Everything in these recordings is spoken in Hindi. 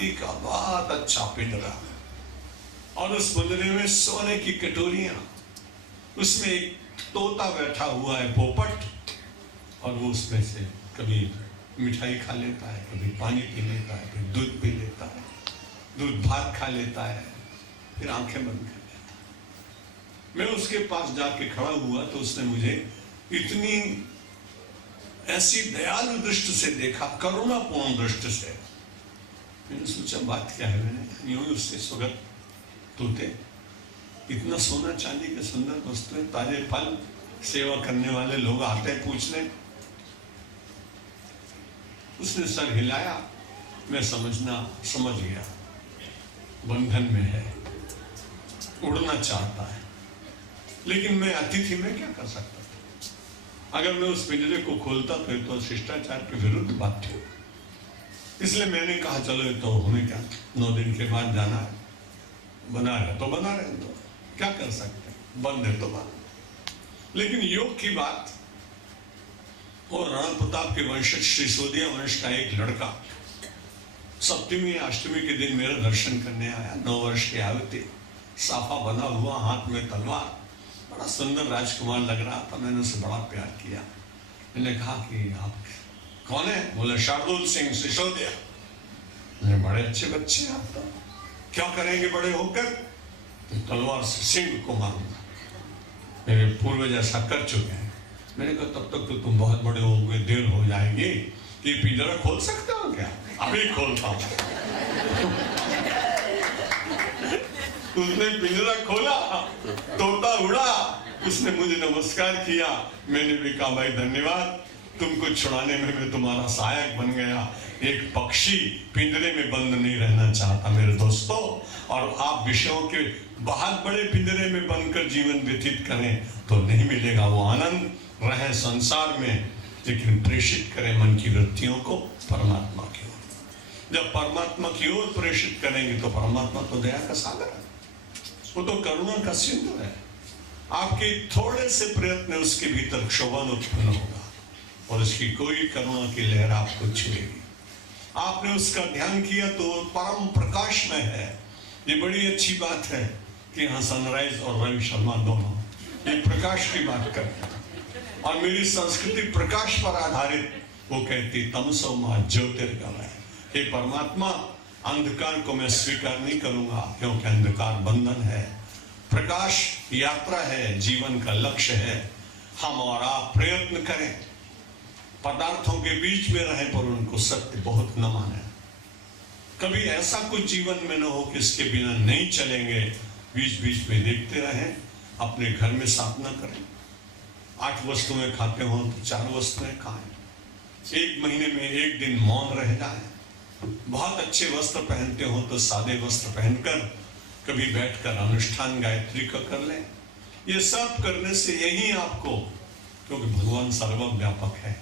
चांदी का बहुत अच्छा पिंजरा, और उस पिंजरे में सोने की कटोरियां, उसमें एक तोता बैठा हुआ है, पोपट, और वो उसमें से कभी मिठाई खा लेता है, कभी पानी पी लेता है, फिर दूध पी लेता है, दूध भात खा लेता है, फिर आंखें बंद कर लेता है। मैं उसके पास जाके खड़ा हुआ तो उसने मुझे इतनी ऐसी दयालु दृष्टि से देखा, करुणापूर्ण दृष्टि से। मैंने सोचा बात क्या है, मैंने यूं ही उससे स्वागत, तोते इतना सोना चांदी के सुंदर वस्तुएं, ताजे फल, सेवा करने वाले लोग आते हैं पूछने। उसने सर हिलाया, मैं समझ गया बंधन में है, उड़ना चाहता है, लेकिन मैं अतिथि में क्या कर सकता था। अगर मैं उस पिंजरे को खोलता तो शिष्टाचार के विरुद्ध बात थी। इसलिए मैंने कहा चलो तो हमें क्या, 9 दिन के बाद जाना है, बना है तो बना रहे, तो क्या कर सकते हैं, बंद है तो बंद। लेकिन योग की बात, और राणा प्रताप के वंशज सिसोदिया वंश का एक लड़का सप्तमी अष्टमी के दिन मेरा दर्शन करने आया, 9 वर्ष के आयु थे, साफा बना हुआ, हाथ में तलवार, बड़ा सुंदर राजकुमार लग रहा था। मैंने उसे बड़ा प्यार किया। मैंने कहा कि आप कौन है? बोले शार्दुल सिंह सिसोदिया। मैंने बड़े अच्छे बच्चे आप तो, क्या करेंगे बड़े होकर? तो तलवार से सिंह को मारूंगा, मेरे पूर्वज ऐसा कर चुके हैं। मैंने कहा तब तक तो तुम बहुत बड़े हो गए, देर हो जाएगी, कि पिंजरा खोल सकते हो क्या? अभी खोलता हूं। उसने पिंजरा खोला, तोता उड़ा, उसने मुझे नमस्कार किया। मैंने भी कहा भाई धन्यवाद, तुमको छुड़ाने में मैं तुम्हारा सहायक बन गया। एक पक्षी पिंजरे में बंद नहीं रहना चाहता मेरे दोस्तों, और आप विषयों के बहुत बड़े पिंजरे में बंद कर जीवन व्यतीत करें तो नहीं मिलेगा वो आनंद। रहे संसार में, लेकिन प्रेषित करें मन की वृत्तियों को परमात्मा की ओर। जब परमात्मा की ओर प्रेषित करेंगे तो परमात्मा तो दया का सागर है, वो तो करुणा का सिंधु है। आपके थोड़े से प्रयत्न उसके भीतर क्षोभन उत्पन्न होगा, और उसकी कोई करुणा की लहर आपको छुएगी। आपने उसका ध्यान किया तो परम प्रकाश में है। ये बड़ी अच्छी बात है कि यहाँ सनराइज और रवि शर्मा दोनों ये प्रकाश की बात करते हैं, और मेरी संस्कृति प्रकाश पर आधारित, वो कहती तमसो मां ज्योतिर्गमय। हे परमात्मा, अंधकार को मैं स्वीकार नहीं करूंगा, क्योंकि अंधकार बंधन है, प्रकाश यात्रा है, जीवन का लक्ष्य है। हम और आप प्रयत्न करें, पदार्थों के बीच में रहें, पर उनको सत्य बहुत न माने। कभी ऐसा कुछ जीवन में न हो कि इसके बिना नहीं चलेंगे। बीच बीच में देखते रहें, अपने घर में साधना करें। 8 वस्तुएं खाते हो तो 4 वस्तुएं खाएं। 1 महीने में 1 दिन मौन रह जाए। बहुत अच्छे वस्त्र पहनते हो तो सादे वस्त्र पहनकर कभी बैठकर अनुष्ठान गायत्री का कर लें। ये सब करने से यही आपको, क्योंकि भगवान सर्वव्यापक है,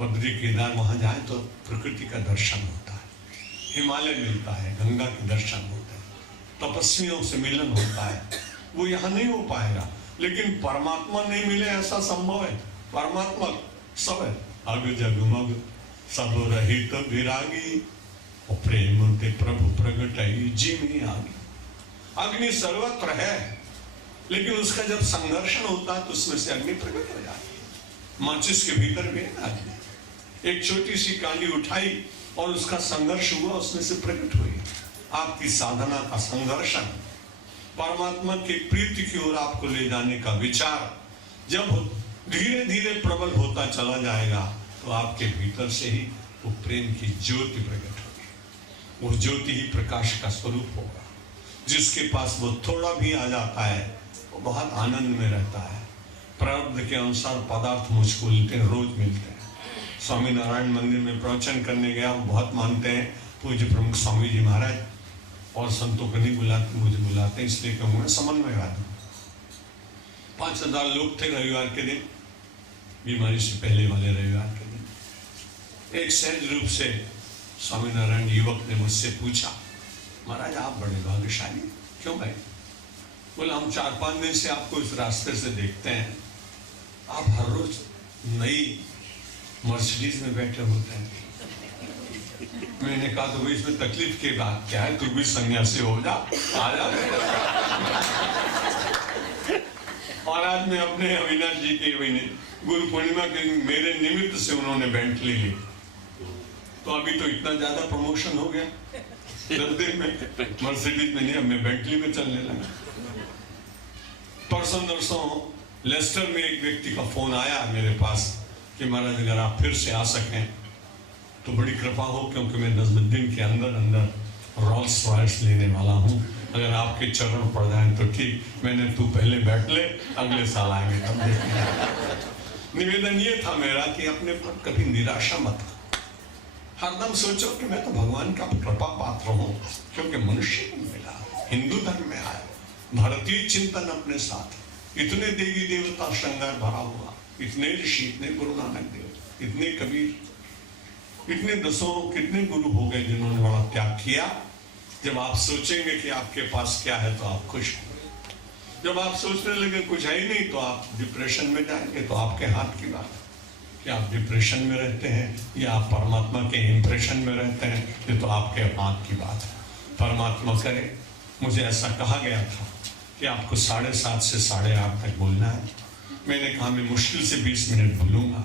बद्री केदार वहां जाए तो प्रकृति का दर्शन होता है, हिमालय मिलता है, गंगा के दर्शन होते हैं, तपस्वियों से मिलन होता है। वो यहाँ नहीं हो पाएगा, लेकिन परमात्मा नहीं मिले ऐसा संभव है। परमात्मा सब है, अग जगमग सब रहित विरागी, और प्रेम ते प्रभु प्रगटाई जी में आगी। अग्नि सर्वत्र है, लेकिन उसका जब संघर्षण होता है तो उसमें से अग्नि प्रकट हो जाती है। माचिस के भीतर भी है अग्नि। एक छोटी सी कांडी उठाई और उसका संघर्ष हुआ, उसमें से प्रकट हुई। आपकी साधना का संघर्षण परमात्मा की प्रीति की ओर आपको ले जाने का विचार जब धीरे धीरे प्रबल होता चला जाएगा, तो आपके भीतर से ही वो प्रेम की ज्योति प्रकट होगी। वो ज्योति ही प्रकाश का स्वरूप होगा। जिसके पास वो थोड़ा भी आ जाता है वो बहुत आनंद में रहता है। प्रारब्ध के अनुसार पदार्थ मुझको रोज मिलते हैं। स्वामी नारायण मंदिर में प्रवचन करने गया, वो बहुत मानते हैं पूज्य प्रमुख स्वामी जी महाराज, और संतों को नहीं बुलाते, मुझे बुलाते, इसलिए कहूँगा समन्वयवादी। 5000 लोग थे रविवार के दिन, बीमारी से पहले वाले रविवार के दिन। एक सहज रूप से स्वामीनारायण युवक ने मुझसे पूछा, महाराज आप बड़े भाग्यशाली। क्यों भाई? बोला हम 4-5 दिन से आपको इस रास्ते से देखते हैं, आप हर रोज नई मर्सिडीज में बैठे होते हैं, मैंने कहा तो भाई इसमें तकलीफ की बात क्या है, तू भी सन्यासी हो जा, आ जा। और आज मैं अपने अविनाश जी के गुरु पूर्णिमा के मेरे निमित्त से उन्होंने बेंटली ली, तो अभी तो इतना ज्यादा प्रमोशन हो गया, 10 दिन में मर्सिडीज में नहीं, अब मैं बेंटली में चलने लगा। परसों नरसों लेस्टर में एक व्यक्ति का फोन आया मेरे पास कि महाराज अगर आप फिर से आ सकें तो बड़ी कृपा हो, क्योंकि मैं 10 दिन के अंदर अंदर रॉल्स रॉयस लेने वाला हूँ, अगर आपके चरण पड़ जाए तो ठीक। मैंने तू पहले बैठ ले, अगले साल आएंगे तब देखते। निवेदन ये था मेरा कि अपने पर कभी निराशा मत, हरदम सोचो कि मैं तो भगवान का कृपा पात्र हूँ, क्योंकि मनुष्य को मिला, हिंदू धर्म में आया, भारतीय चिंतन अपने साथ, इतने देवी देवता श्रृंगार भरा हुआ, इतने ऋषि, इतने गुरु नानक देव, इतने कबीर, इतने दसों कितने गुरु हो गए जिन्होंने बड़ा त्याग किया। जब आप सोचेंगे कि आपके पास क्या है तो आप खुश होंगे, जब आप सोचने लगे कुछ है ही नहीं तो आप डिप्रेशन में जाएंगे, तो आपके हाथ की बात है कि आप डिप्रेशन में रहते हैं या आप परमात्मा के इंप्रेशन में रहते हैं, ये तो आपके हाथ की बात है। परमात्मा करे, मुझे ऐसा कहा गया था कि आपको 7:30 से 8:30 तक बोलना है। मैंने कहा मैं मुश्किल से 20 मिनट बोलूंगा,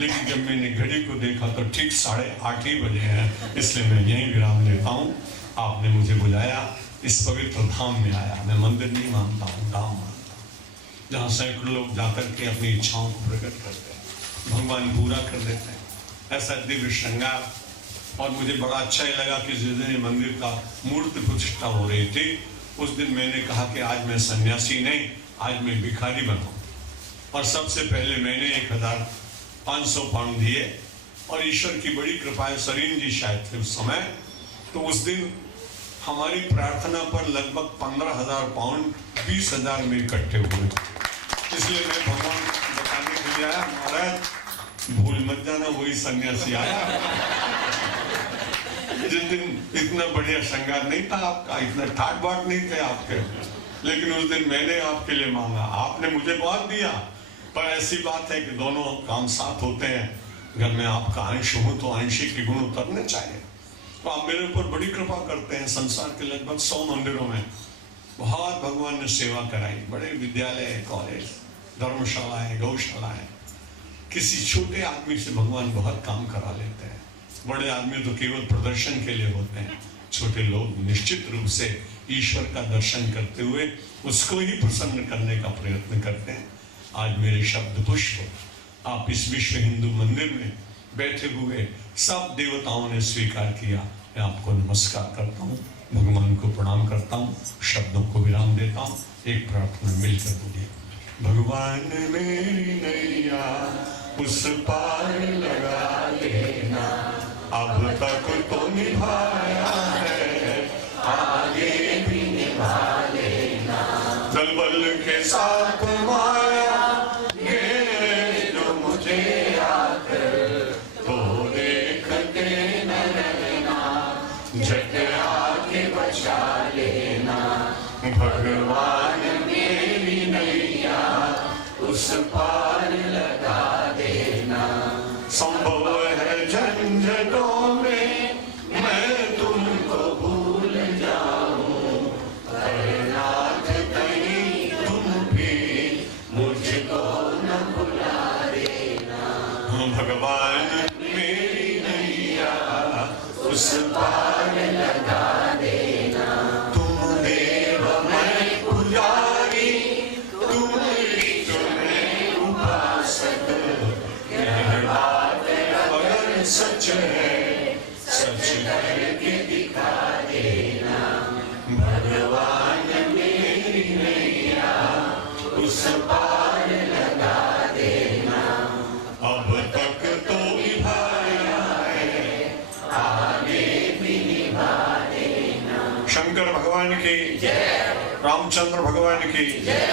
लेकिन जब मैंने घड़ी को देखा तो ठीक 8:30 ही बजे हैं, इसलिए मैं यहीं विराम लेता हूँ। आपने मुझे बुलाया, इस पवित्र धाम में आया, मैं मंदिर नहीं मानता हूँ, धाम मानता हूँ, जहाँ सैकड़ों लोग जाकर के अपनी इच्छाओं को प्रकट करते हैं, भगवान पूरा कर देते हैं। ऐसा दिव्य श्रृंगार। और मुझे बड़ा अच्छा ही लगा कि जिस दिन मंदिर का मूर्ति प्रतिष्ठा हो रही थी, उस दिन मैंने कहा कि आज मैं सन्यासी नहीं, आज मैं भिखारी बनाऊं। और सबसे पहले मैंने 1500 पाउंड दिए, और ईश्वर की बड़ी कृपा है, सरीन जी शायद थे उस समय, तो उस दिन हमारी प्रार्थना पर लगभग 15,000 पाउंड 20,000 में इकट्ठे हुए। इसलिए मैं भगवान बताने के लिए आया, महाराज भूल मत जाना, वही सन्यासी आया। जिस दिन इतना बढ़िया श्रृंगार नहीं था आपका, इतना ठाट बाट नहीं थे आपके, लेकिन उस दिन मैंने आपके लिए मांगा, आपने मुझे बहुत दिया। पर ऐसी बात है कि दोनों काम साथ होते हैं, अगर मैं आपका अंश हूं तो आंशिक के गुण उतरने चाहिए। तो आप मेरे ऊपर बड़ी कृपा करते हैं। संसार के लगभग 100 मंदिरों में बहुत भगवान ने सेवा कराई, बड़े विद्यालय, कॉलेज, धर्मशालाएं, गौशालाएं। किसी छोटे आदमी से भगवान बहुत काम करा लेते हैं, बड़े आदमी तो केवल प्रदर्शन के लिए होते हैं। छोटे लोग निश्चित रूप से ईश्वर का दर्शन करते हुए उसको ही प्रसन्न करने का प्रयत्न करते हैं। आज मेरे शब्द पुष्प आप इस विश्व हिंदू मंदिर में बैठे हुए सब देवताओं ने स्वीकार किया। मैं आपको नमस्कार करता हूँ, भगवान को प्रणाम करता हूँ, शब्दों को विराम देता हूँ। एक प्रार्थना मिलकर बोलिए, भगवान मेरी नैया उस पार लगा देना, अब तक तो निभाया है, आगे भी निभा लेना। दल बल के साथ माया घेरे जो मुझे आकर, तो देखते न रहना, झट आके बचा लेना। भगवान मेरी नैया उस पार लगा देना। संभव है झंझटों में मैं तुमको भूल जाऊं, नाथ कहीं तुम भी मुझको न भुला देना। भगवान मेरी नैया उस पार लगा देना। तुम देव मैं पुजारी, तुम इष्ट में उपासक, यह बात अगर सच है सच करके दिखा देना। भगवान मेरी नैया उस पार लगा देना। अब तक तो निभाया है, आगे भी निभा देना। शंकर भगवान की जय, रामचंद्र भगवान की जय,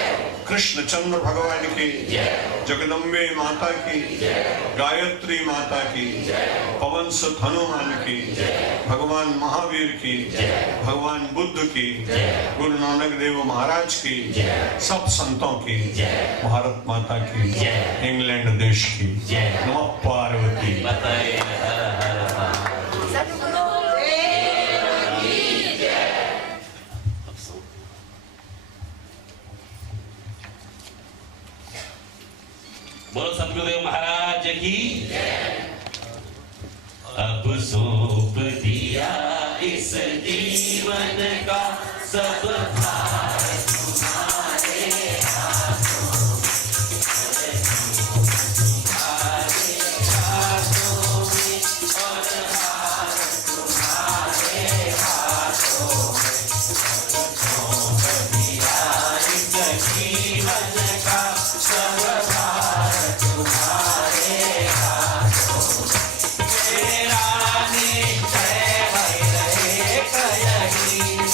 कृष्णचंद्र भगवान की जय, जगदम्बे माता की जय, गायत्री माता की जय, पवन सुत हनुमान की जय, भगवान महावीर की जय, भगवान बुद्ध की जय, गुरु नानक देव महाराज की जय, सब संतों की जय, भारत माता की जय, इंग्लैंड देश की जय। नमः पार्वती। इस जीवन का सब भार तुम्हारे हाथों में और हार तुम्हारे हाथों में सौंप दिया इस जीवन का सब भार तुम्हारे हाथों में। तेरा निश्चय भय रहे कहीं